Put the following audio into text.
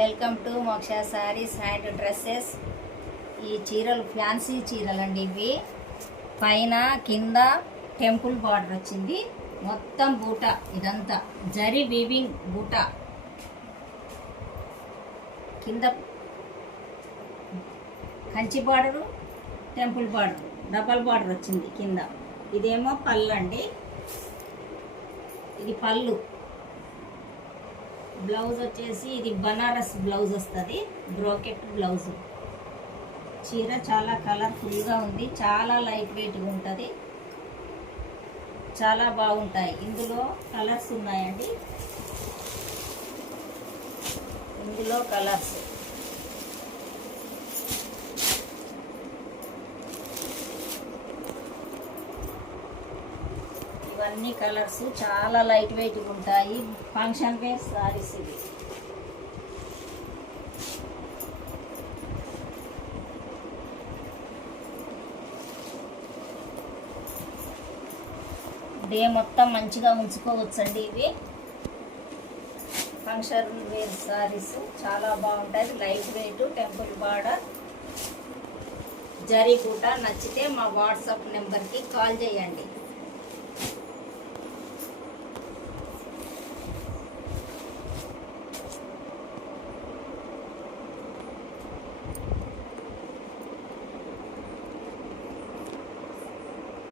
Welcome to మోక్ష saris and dresses. ఈ చీరలు ఫ్యాన్సీ చీరలు అండి. ఇవి పైన కింద టెంపుల్ బార్డర్ వచ్చింది. మొత్తం బూట, ఇదంతా జరీ వీవింగ్ బూట. కింద Kanchi border, temple border, double border వచ్చింది కింద. ఇదేమో పళ్ళు అండి. ఇది పళ్ళు. బ్లౌజ్ వచ్చేసి ఇది బనారస్ బ్లౌజ్ వస్తుంది, బ్రోకెట్ బ్లౌజ్. చీర చాలా కలర్ఫుల్గా ఉంది, చాలా లైట్ వెయిట్గా ఉంటుంది, చాలా బాగుంటాయి. ఇందులో కలర్స్ ఉన్నాయండి. ఇందులో కలర్స్ ఇవన్నీ కలర్స్ చాలా లైట్ వెయిట్గా ఉంటాయి. ఫంక్షన్ వేర్ సారీస్ ఇవి. డే మొత్తం మంచిగా ఉంచుకోవచ్చండి. ఇవి ఫంక్షన్ వేర్ సారీస్ చాలా బాగుంటాయి. Light weight, temple border, zari buta. నచ్చితే మా వాట్సాప్ నెంబర్కి కాల్ చేయండి.